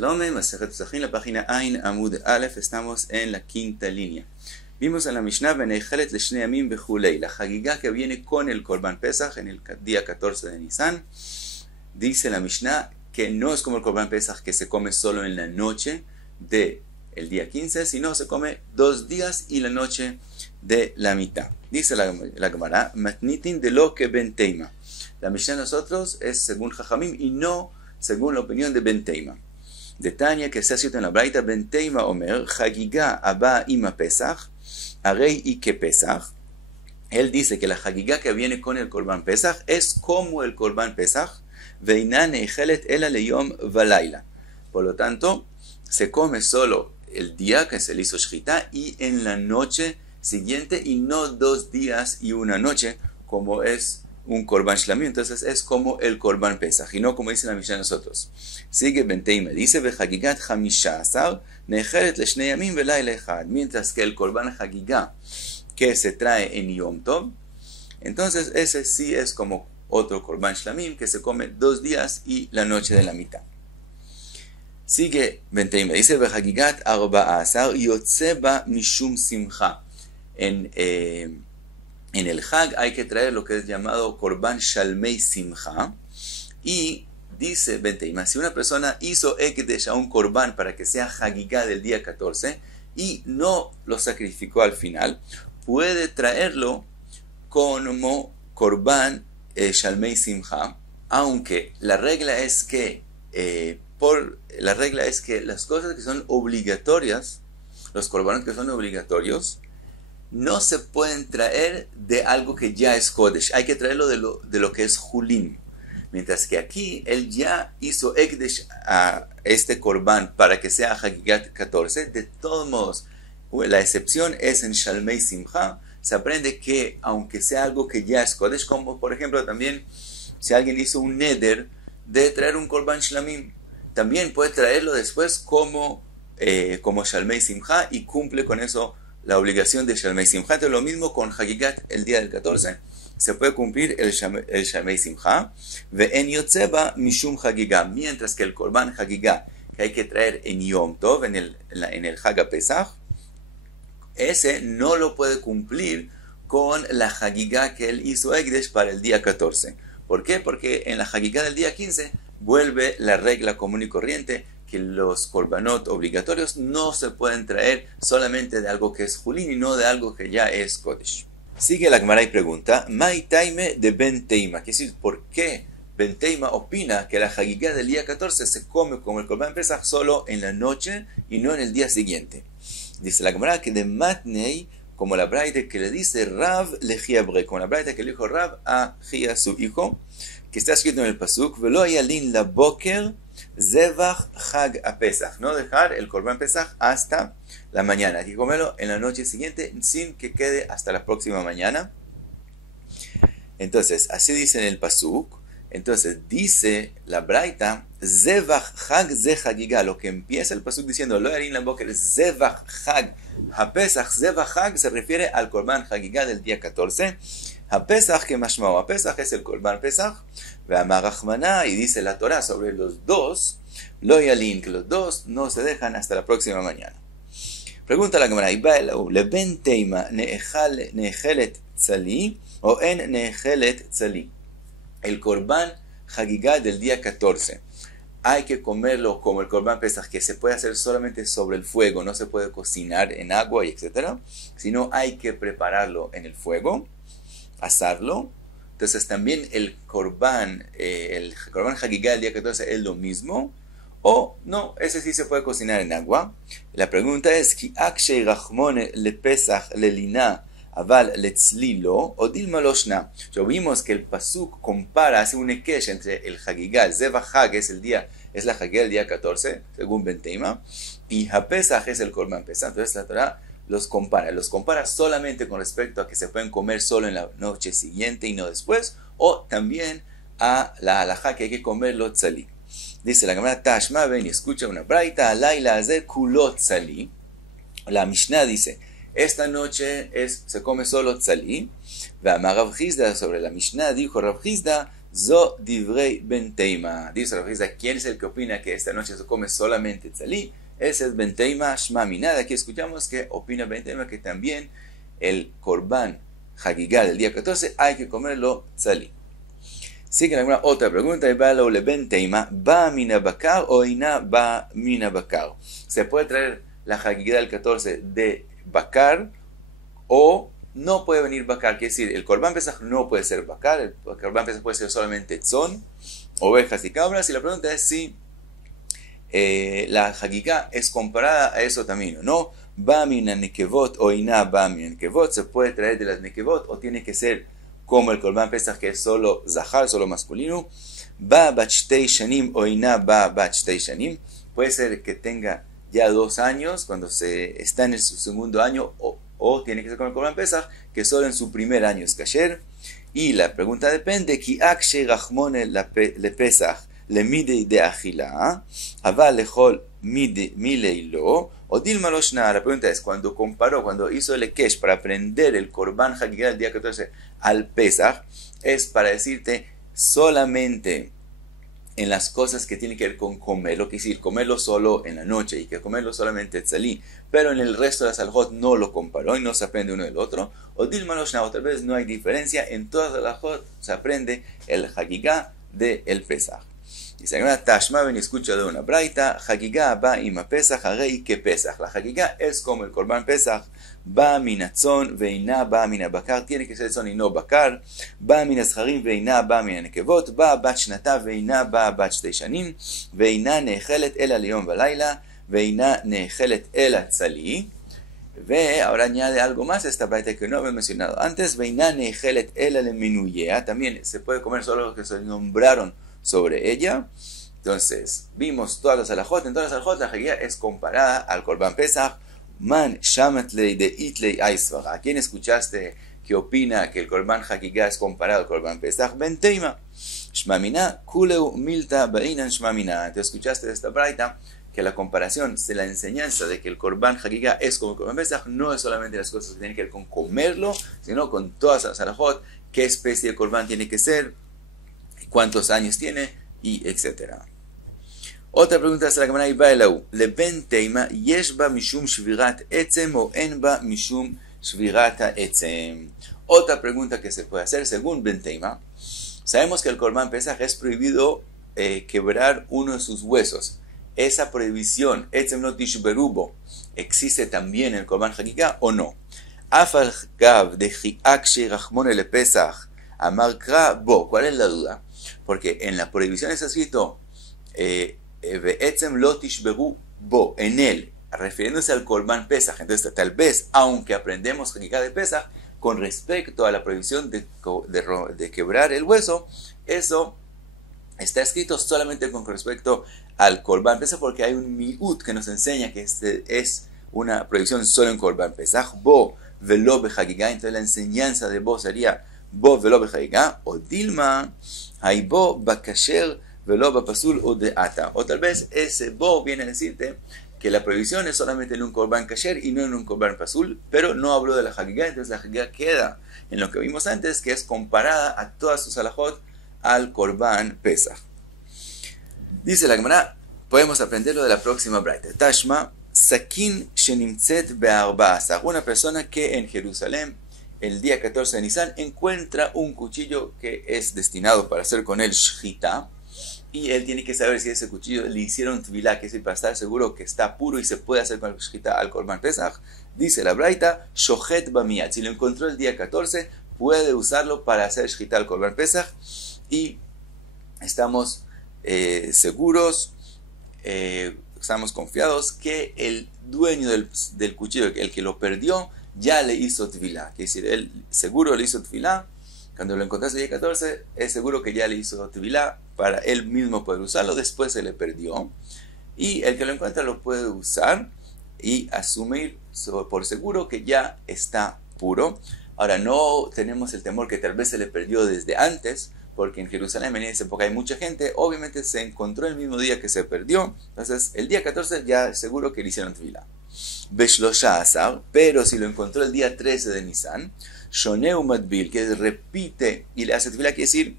Shalom, Masejet Pesachim, la página Ain Amud Aleph, estamos en la quinta línea. Vimos en la Mishnah, Venechelet Leshne Yamim Bechulei, la Hagigá que viene con el Korban Pesach en el día 14 de Nisan. Dice la Mishnah que no es como el Korban Pesach que se come solo en la noche del día 15, sino se come 2 días y la noche de la mitad. Dice la Gemara, Matnitin de lo que Ben Teima. La Mishnah de nosotros es según Jajamim y no según la opinión de Ben Teima. De Tania, que se ha escrito en la Braita, Ben Teima Omer, Hagigá Abba Ima Pesach, Arei Ike Pesach. Él dice que la Hagigá que viene con el Korban Pesach es como el Korban Pesach, Veina Nechelet Ela Leyom Valaila. Por lo tanto, se come solo el día que se le hizo Shchita y en la noche siguiente, y no 2 días y 1 noche, como es un Korban Shlamim. Entonces es como el Korban Pesach, y no como dice la Mishnah de nosotros. Sigue Ben Teima, dice, Vechagigat Hamishasar, Nechelet Leshne Yamim Velayla Echad. Mientras que el Korban Hagigá que se trae en Yom Tov, entonces ese sí es como otro Korban Shlamim, que se come 2 días y la noche de la mitad. Sigue Ben Teima, dice, Vechagigat Arba Asar, Yotzeba Mishum Simcha. En el Hag hay que traer lo que es llamado Korban Shalmei Simcha. Y dice Ben Teima, si una persona hizo Ekdesh a un Korban para que sea Hagigá del día 14 y no lo sacrificó al final, puede traerlo como Korban Shalmei Simcha, aunque la regla es que las cosas que son obligatorias, los Korbanos que son obligatorios, no se pueden traer de algo que ya es Kodesh. Hay que traerlo de lo que es Julin. Mientras que aquí, él ya hizo Ekdesh a este Korban para que sea Hagigat 14. De todos modos, la excepción es en Shalmei Simcha. Se aprende que, aunque sea algo que ya es Kodesh, como por ejemplo también, si alguien hizo un neder de traer un Korban Shlamim, también puede traerlo después como Shalmei Simcha y cumple con eso la obligación de Shalmei Simcha. Entonces, lo mismo con Hagigat el día del 14, se puede cumplir el Shalmei Simcha, ve'en yotzeba mishum Hagigá, mientras que el Korban Hagigá que hay que traer en Yom Tov, en el Hag Pesach, ese no lo puede cumplir con la Hagigá que él hizo Ekdesh para el día 14. ¿Por qué? Porque en la Hagigá del día 15 vuelve la regla común y corriente que los korbanot obligatorios no se pueden traer solamente de algo que es Julín y no de algo que ya es Kodesh. Sigue la Gemara y pregunta, Mai Taime de Ben Teima, que es ¿por qué Ben Teima opina que la Hagigá del día 14 se come como el Korban Pesach solo en la noche y no en el día siguiente? Dice la Gemara que de Matnei, como la braita que le dice Rav le Jiabre, como la braita que le dijo Rav a Jia, su hijo, que está escrito en el Pasuk, Velo Yalin la Boker Zevach Hag a Pesach, no dejar el Korban Pesach hasta la mañana, hay que comerlo en la noche siguiente sin que quede hasta la próxima mañana. Entonces, así dice en el Pasuk. Entonces, dice la Braita, Zevach Hag Ze Hagigá, lo que empieza el Pasuk diciendo, Lo Yarin la Boker Zevach Hag a Pesach, Zevach Hag se refiere al Korban Hagigá del día 14. A Pesach que mashmao, a Pesach es el Korban Pesach, ve'amar Rachmaná, y dice la Torah sobre los dos, Lo Yalin, que los dos no se dejan hasta la próxima mañana. Pregunta la Gemara, le Ben Teima nechelet tzali o en nechelet tzali. El Korban Hagigá del día 14, hay que comerlo como el Korban Pesach, que se puede hacer solamente sobre el fuego, no se puede cocinar en agua, etc., sino hay que prepararlo en el fuego, asarlo. Entonces también el Korban Hagigá del día 14 es lo mismo, o no, ese sí se puede cocinar en agua. La pregunta es, Ki akshei rachmon le Pesach le lina aval le tzli lo, o dilma lo shna. Ya vimos que el Pasuk compara, hace un ekesh entre el Hagigá, el Zevach Hag es la Hagigá del día 14, según Ben Teima, y HaPesach es el Korban Pesach. Entonces la Torah los compara solamente con respecto a que se pueden comer solo en la noche siguiente y no después, o también a la halajá que hay que comerlo tzali. Dice la Gemara, Tashma, ven y escucha una braita, Laila Azer kulot tzali. La Mishnah dice, esta noche se come solo tzali. Ve'amar Rav Chizda, sobre la Mishnah dijo Rav Chizda, Zo divrei ben teima. Dice la Rabbi, ¿quién es el que opina que esta noche se come solamente tzalí? Ese es ben teima shma minad. Aquí escuchamos que opina ben teima que también el korban hagigá del día 14 hay que comerlo tzalí. Sigue alguna otra pregunta. Le ben teima, ba mina bakar o ina ba mina bakar. ¿Se puede traer la hagigá del 14 de bakar o no puede venir bakar? Quiere decir, el korban pesaj no puede ser bakar, el korban pesaj puede ser solamente tzon, ovejas y cabras. Y la pregunta es si la hagigá es comparada a eso también o no. Ba mina nekevot o ina ba mina nekevot. ¿Se puede traer de las nekevot o tiene que ser como el korban pesaj que es solo zahar, solo masculino? Ba bat shtei shanim o ina ba bat shtei shanim. Puede ser que tenga ya 2 años cuando se está en su segundo año o tiene que ser con el korban pesaj que solo en su primer año es kasher. Y la pregunta depende, ki akshe rachmone le pesaj le mide de achila ava lechol mide mileilo o dilma lo shna. La pregunta es, cuando comparó, cuando hizo el ekesh para prender el korban hagigá del día 14 al pesaj, es para decirte solamente en las cosas que tienen que ver con comerlo, que decir, comerlo solo en la noche y que comerlo solamente tzalí, pero en el resto de las alajot no lo comparó y no se aprende uno del otro. O dilma lo shna, otra vez no hay diferencia, en todas las alajot se aprende el hagigá del pesaj. Dice, Tashma ven y escucha de una braita, hagigá ba ima pesaj, harei que pesaj. La hagigá es como el korban pesaj, ba minatzon veina ba mina bakar, tiene que ser tzon y no bakar, ba minazharim veina ba mina nekevot, ba bat shnata veina ba bat shtei shanim, veina nechelet ela leyom balayla, veina nechelet ela tzali. Ve, ahora añade algo más esta braita que no había mencionado antes, veina nechelet ela leminuyea, también se puede comer solo los que se nombraron sobre ella. Entonces, vimos todas las alajot. En todas las alajot, la hagigá es comparada al korban pesaj. Man shamatlei de itlei aisvara. ¿A quién escuchaste que opina que el korban hagigá es comparado al korban pesaj? Ben teima. Shmamina kuleu milta bainan shmamina. Te escuchaste de esta braita que la comparación de la enseñanza de que el korban hagigá es como el korban pesaj no es solamente las cosas que tienen que ver con comerlo, sino con todas las alajot, qué especie de korban tiene que ser, cuántos años tiene, y etcétera. Otra pregunta es la Gemara y Bailau. Le ben teima yeshba mishum shvirat etzem o enba mishum shvirata etzem. Otra pregunta que se puede hacer según ben teima. Sabemos que el korban pesaj es prohibido quebrar uno de sus huesos. Esa prohibición, etzem no tishberubo, ¿existe también en el korban hagigá o no? Afal gav de chiakshe rachmone le pesaj amar kra bo. ¿Cuál es la duda? Porque en la prohibición está escrito ve'etzem lo tishberu bo, en él, refiriéndose al korban pesaj. Entonces, tal vez, aunque aprendemos hagigá de pesaj, con respecto a la prohibición de quebrar el hueso, eso está escrito solamente con respecto al korban pesaj, porque hay un miut que nos enseña que es una prohibición solo en korban pesaj. Bo velo behagigá. Entonces, la enseñanza de bo sería bo velo behagigá, o dilma hay bo bakasher velo bapasul o de ata. O tal vez ese bo viene a decirte que la prohibición es solamente en un korban kasher y no en un korban pasul, pero no habló de la hagigá. Entonces la hagigá queda en lo que vimos antes, que es comparada a todas sus alajot al korban pesaj. Dice la Gemara, podemos aprenderlo de la próxima braita. Tashma sakin shenimtzet be'arba'asar. Una persona que en Jerusalén el día 14 de Nisan encuentra un cuchillo que es destinado para hacer con él shchita, y él tiene que saber si ese cuchillo le hicieron tvilá, que es para estar seguro que está puro y se puede hacer con el shchita al korban pesaj. Dice la braita, shochet bamiyat, si lo encontró el día 14 puede usarlo para hacer shchita al korban pesaj, y estamos seguros, estamos confiados que el dueño del cuchillo, el que lo perdió, ya le hizo tvilá. Es decir, él seguro le hizo tvilá. Cuando lo encontraste el día 14, es seguro que ya le hizo tvilá para él mismo poder usarlo. Después se le perdió. Y el que lo encuentra lo puede usar y asumir por seguro que ya está puro. Ahora, no tenemos el temor que tal vez se le perdió desde antes, porque en Jerusalén en esa época hay mucha gente. Obviamente se encontró el mismo día que se perdió. Entonces, el día 14 ya seguro que le hicieron tvilá. Beshlosha asar, pero si lo encontró el día 13 de Nisan, Shoneu Madbil, que repite y le hace tvilá, quiere decir,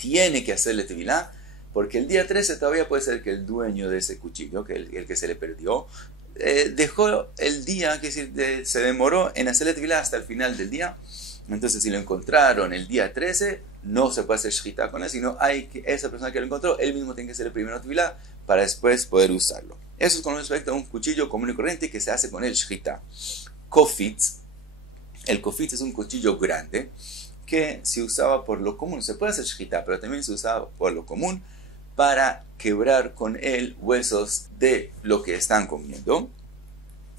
tiene que hacerle tevilá, porque el día 13 todavía puede ser que el dueño de ese cuchillo, que el que se le perdió, dejó el día, es decir, se demoró en hacerle tevilá hasta el final del día. Entonces, si lo encontraron el día 13, no se puede hacer shchita con él, sino hay que esa persona que lo encontró, él mismo tiene que hacer el primero tevilá para después poder usarlo. Eso es con respecto a un cuchillo común y corriente que se hace con el shchita. Kofitz. El kofitz es un cuchillo grande que se usaba por lo común. Se puede hacer shchita, pero también se usaba por lo común para quebrar con él huesos de lo que están comiendo.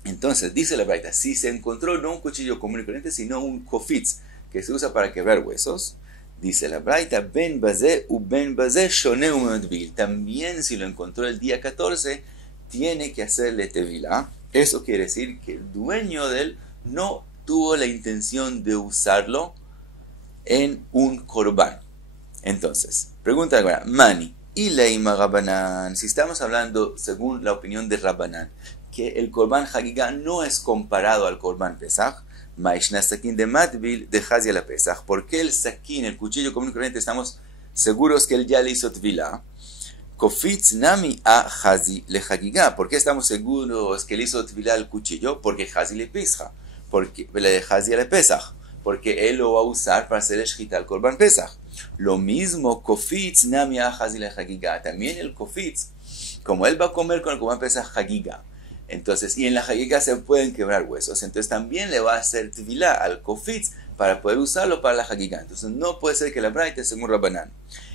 Entonces, dice la braita, si se encontró no un cuchillo común y corriente, sino un kofitz, que se usa para quebrar huesos, dice la braita, ben bazé u ben bazé shoneu me'odbil. También si lo encontró el día 14, tiene que hacerle tevilá. Eso quiere decir que el dueño de él no tuvo la intención de usarlo en un corbán. Entonces, pregunta ahora, Mani, y leima Rabbanán, si estamos hablando según la opinión de Rabbanán, que el corbán hagigá no es comparado al corbán pesaj, maishna sakin de matbil de hazia la pesaj, porque el sakin, el cuchillo común y corriente, estamos seguros que él ya le hizo tvilá. Kofitz nami a hazi le hagigá, ¿por qué estamos seguros que le hizo tvilá el cuchillo? Porque hazi le pesja, porque le hazia le pesaj, porque él lo va a usar para hacer el shchita al corbán pesaj. Lo mismo, kofitz nami a hazi le hagigá, también el kofitz, como él va a comer con el corbán pesaj hagigá, entonces, y en la hagigá se pueden quebrar huesos, entonces también le va a hacer tvilá al kofitz para poder usarlo para la hagigá. Entonces no puede ser que la braita es según Rabbanán.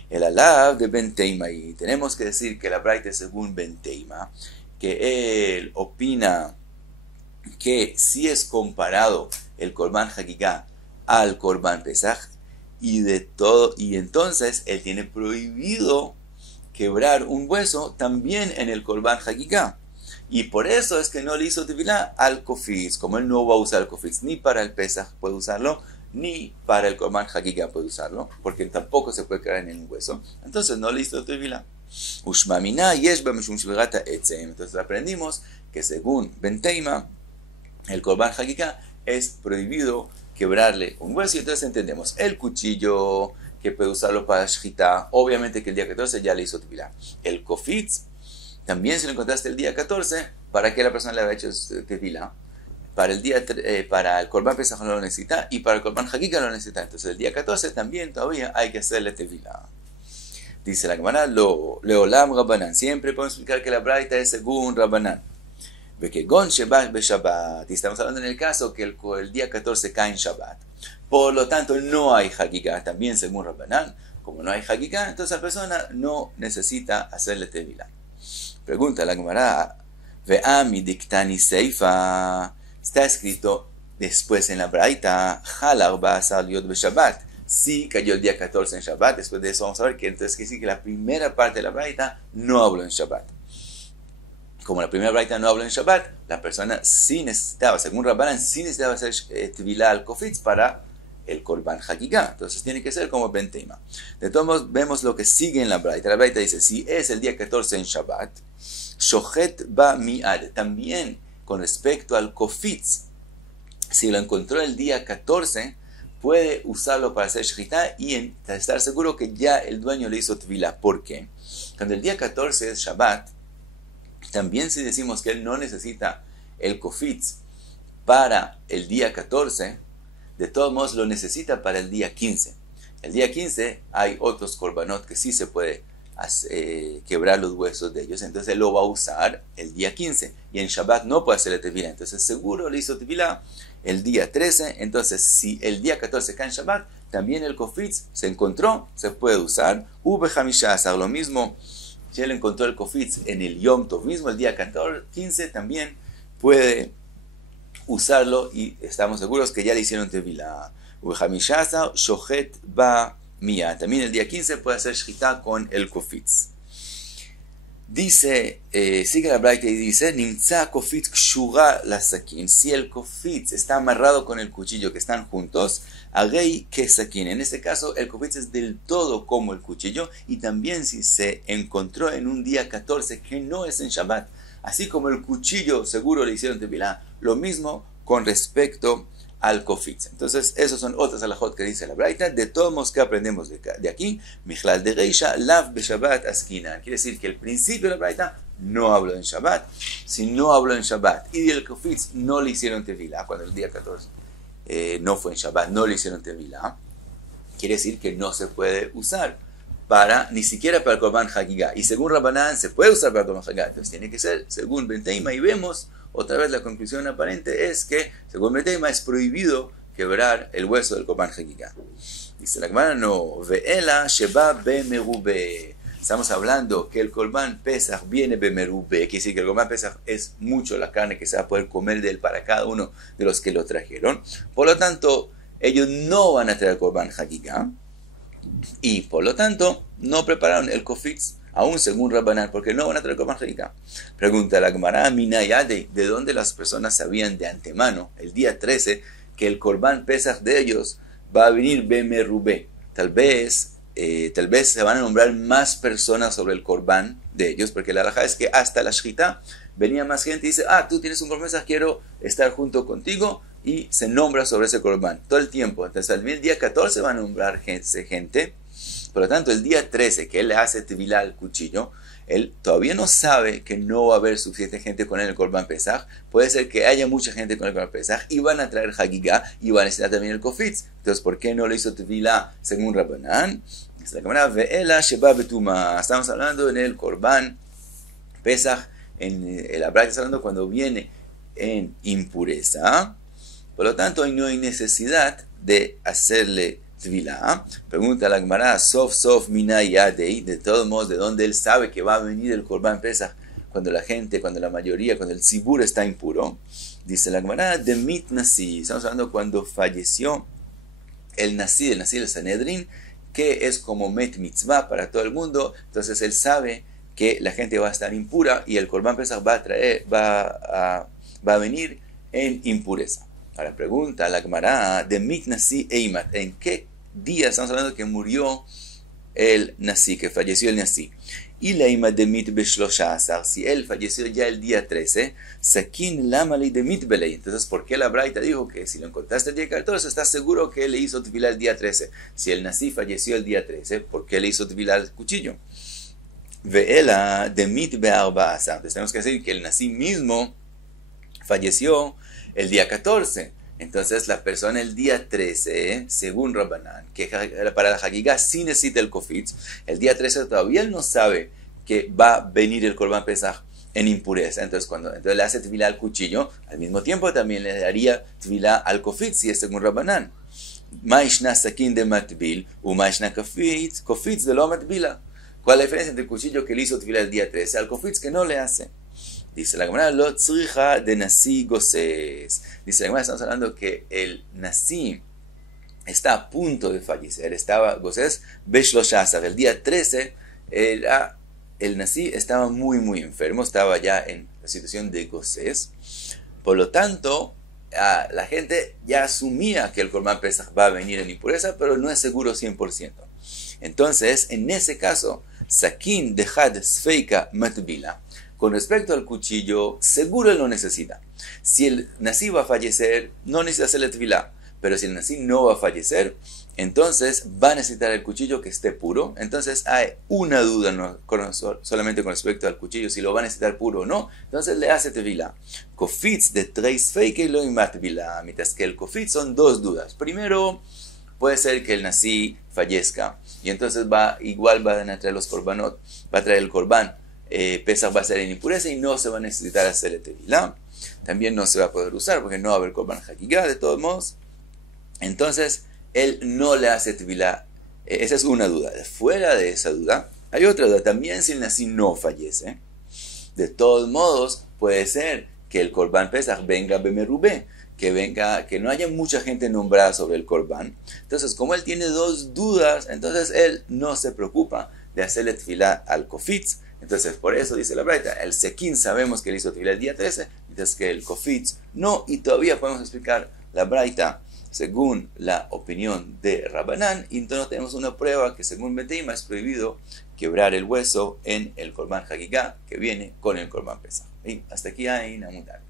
El alav de Ben Teima, y tenemos que decir que la braita es según Ben Teima, que él opina que si es comparado el corbán hagigá al corbán pesaj, y de todo, y entonces él tiene prohibido quebrar un hueso también en el corbán hagigá. Y por eso es que no le hizo tevilá al kofitz, como él no va a usar el kofitz ni para el pesaj puede usarlo, ni para el corbán hagigá puede usarlo, porque tampoco se puede quedar en un hueso. Entonces no le hizo tevilá. Ushmamina yeshba mishum shvirata etzem. Entonces aprendimos que según Ben Teima, el corbán hagigá es prohibido quebrarle un hueso. Y entonces entendemos el cuchillo que puede usarlo para shchita, obviamente que el día 14 ya le hizo tevilá. El kofitz también si lo encontraste el día 14, ¿para qué la persona le había hecho tevilá? Para el corbán pesaj no lo necesita y para el corbán hagigá lo necesita. Entonces el día 14 también todavía hay que hacerle tevilá. Dice la Gemara, leolam Rabbanán. Siempre podemos explicar que la braita es según Rabbanán. Bekegon Shabbat Beshabbat. Y estamos hablando en el caso que el día 14 cae en Shabbat. Por lo tanto no hay hagigá, también según Rabbanán. Como no hay hagigá, entonces la persona no necesita hacerle tevilá. Pregunta la Gemara, ve'ami diktani seifa, está escrito después en la braita, halar ba'asar yod beShabbat. Sí cayó el día 14 en Shabbat, después de eso vamos a ver que entonces quiere decir que la primera parte de la braita no habló en Shabbat. Como la primera braita no habló en Shabbat, la persona sí necesitaba, según Rabbanán, sí necesitaba hacer tevilá al kofitz para el corbán hagigá. Entonces tiene que ser como Ben Teima. De todos modos, vemos lo que sigue en la braita. La braita dice, si es el día 14 en Shabbat, shochet ba mi'ad. También con respecto al kofitz, si lo encontró el día 14, puede usarlo para hacer shchita y estar seguro que ya el dueño le hizo tevilá. ¿Por qué? Cuando el día 14 es Shabbat, también si decimos que él no necesita el kofitz para el día 14, de todos modos lo necesita para el día 15. El día 15 hay otros korbanot que sí se puede quebrar los huesos de ellos, entonces él lo va a usar el día 15 y en Shabbat no puede hacerle tevilá, entonces seguro le hizo tevilá el día 13, entonces si el día 14 cae en Shabbat, también el kofitz se encontró, se puede usar, hacer lo mismo, si él encontró el kofitz en el Yom Tov mismo, el día 15 también puede usarlo y estamos seguros que ya le hicieron tevilá. Shochet ba mi'ad. También el día 15 puede hacer shchita con el kofitz. Dice, sigue la braita y dice, Nimtza kofitz kshura la sakin. Si el kofitz está amarrado con el cuchillo que están juntos, agei que sakin. En este caso, el kofitz es del todo como el cuchillo y también si se encontró en un día 14 que no es en Shabbat. Así como el cuchillo seguro le hicieron tevilá, lo mismo con respecto al kofitz. Entonces, esos son otras alajot que dice la Braita. De todos modos que aprendemos de aquí, Michlal de Reisha, Lav be Shabbat askinan. Quiere decir que el principio de la Braita no habló en Shabbat. Si no habló en Shabbat y el kofitz no le hicieron tevilá, cuando el día 14 no fue en Shabbat, no le hicieron tevilá, quiere decir que no se puede usar ni siquiera para el Korban Hagigah. Y según Rabbanán se puede usar para el Korban Hagigah. Entonces tiene que ser según Ben Teima. Y vemos otra vez la conclusión aparente es que según Ben Teima es prohibido quebrar el hueso del Korban Hagigah. Dice la Gemara, no, ve'ela sheba bemerube. Estamos hablando que el Korban Pesach viene bemerube. Quiere decir que el Korban Pesach es mucho la carne que se va a poder comer de él para cada uno de los que lo trajeron. Por lo tanto, ellos no van a traer el Korban Hagigah. Y por lo tanto, no prepararon el kofitz, aún según Rabbanán, porque no van a traer Korban Hagigah. Pregunta la Gemara, Minayade, ¿de dónde las personas sabían de antemano, el día 13, que el Korban Pesach de ellos va a venir bemerube? Tal vez se van a nombrar más personas sobre el Korban de ellos, porque la halajá es que hasta la Shechita venía más gente y dice, tú tienes un Korban Pesach, quiero estar junto contigo, y se nombra sobre ese Korban todo el tiempo. Entonces el día 14 va a nombrar gente. Por lo tanto, el día 13 que él le hace tevilá al cuchillo, él todavía no sabe que no va a haber suficiente gente con el Korban Pesach. Puede ser que haya mucha gente con el Korban Pesach y van a traer Hagigah y van a necesitar también el kofitz. Entonces, ¿por qué no le hizo tevilá según Rabbanán? Estamos hablando en el Korban Pesach, en el Abraha, está hablando cuando viene en impureza. Por lo tanto, no hay necesidad de hacerle tevilá. Pregunta la Gemara, sof minayadei, de todos modos, ¿de dónde él sabe que va a venir el Korban Pesach cuando la mayoría, cuando el tzibur está impuro? Dice la Gemara, de mit nasi. Estamos hablando cuando falleció el nasi del Sanedrín, que es como met mitzvah para todo el mundo. Entonces él sabe que la gente va a estar impura y el Korban Pesach va a venir en impureza. Ahora pregunta la Gemara, de mit nasi eimat, ¿en qué día estamos hablando que murió el nasi, que falleció el nasi? Y la eimat de mit beshloshaasar, si él falleció ya el día 13, sakin lamali de mit belei. Entonces, ¿por qué la Braita dijo que si lo encontraste el día 14, estás seguro que él le hizo tevilá el día 13? Si el nasi falleció el día 13, ¿por qué le hizo tevilá al cuchillo? Ve'ela de mit be'arbaasar. Entonces tenemos que decir que el nasi mismo falleció el día 14. Entonces la persona el día 13, según Rabbanán, que para la Hagigah sí necesita el kofitz, el día 13 todavía él no sabe que va a venir el Korban Pesach en impureza. Entonces le hace tevilá al cuchillo, al mismo tiempo también le daría tevilá al kofitz, si es según Rabbanán. Ma'ishna sakin de matbil, u ma'ishna kofitz de lo matbila. ¿Cuál es la diferencia entre el cuchillo que le hizo tevilá el día 13 al kofitz que no le hace? Dice la Gemara, lo tzricha de nasi goses. Dice la Gemara, estamos hablando que el nasi está a punto de fallecer. Estaba goses beshloshaasar. El día 13, el nasi estaba muy, muy enfermo. Estaba ya en la situación de goses. Por lo tanto, la gente ya asumía que el Korban Pesach va a venir en impureza, pero no es seguro 100%. Entonces, en ese caso, sakin dejad sfeika matbila. Con respecto al cuchillo, seguro él lo necesita. Si el nasi va a fallecer, no necesita hacerle tevilá. Pero si el nasi no va a fallecer, entonces va a necesitar el cuchillo que esté puro. Entonces hay una duda solamente con respecto al cuchillo, si lo va a necesitar puro o no. Entonces le hace tevilá. Kofitz de treis feike y lo imat tevilá. Mientras que el kofitz son dos dudas. Primero, puede ser que el nasi fallezca. Y entonces igual van a traer los korbanot. Va a traer el korban. Pesach va a ser en impureza y no se va a necesitar hacer el tevilá. También no se va a poder usar porque no va a haber Korban Hagigah de todos modos. Entonces él no le hace tevilá. Esa es una duda. Fuera de esa duda hay otra duda. También si el nasi no fallece, de todos modos puede ser que el Korban Pesach venga bemerubé, que no haya mucha gente nombrada sobre el Korban. Entonces como él tiene dos dudas, entonces él no se preocupa de hacerle tevilá al kofitz. Entonces, por eso dice la Braita, el sequín sabemos que le hizo tevilá el día 13, mientras que el kofitz no, y todavía podemos explicar la Braita según la opinión de Rabbanán, y entonces tenemos una prueba que según Ben Teima es prohibido quebrar el hueso en el Korban Hagigah que viene con el Korban Pesach. Y hasta aquí hay una mutar.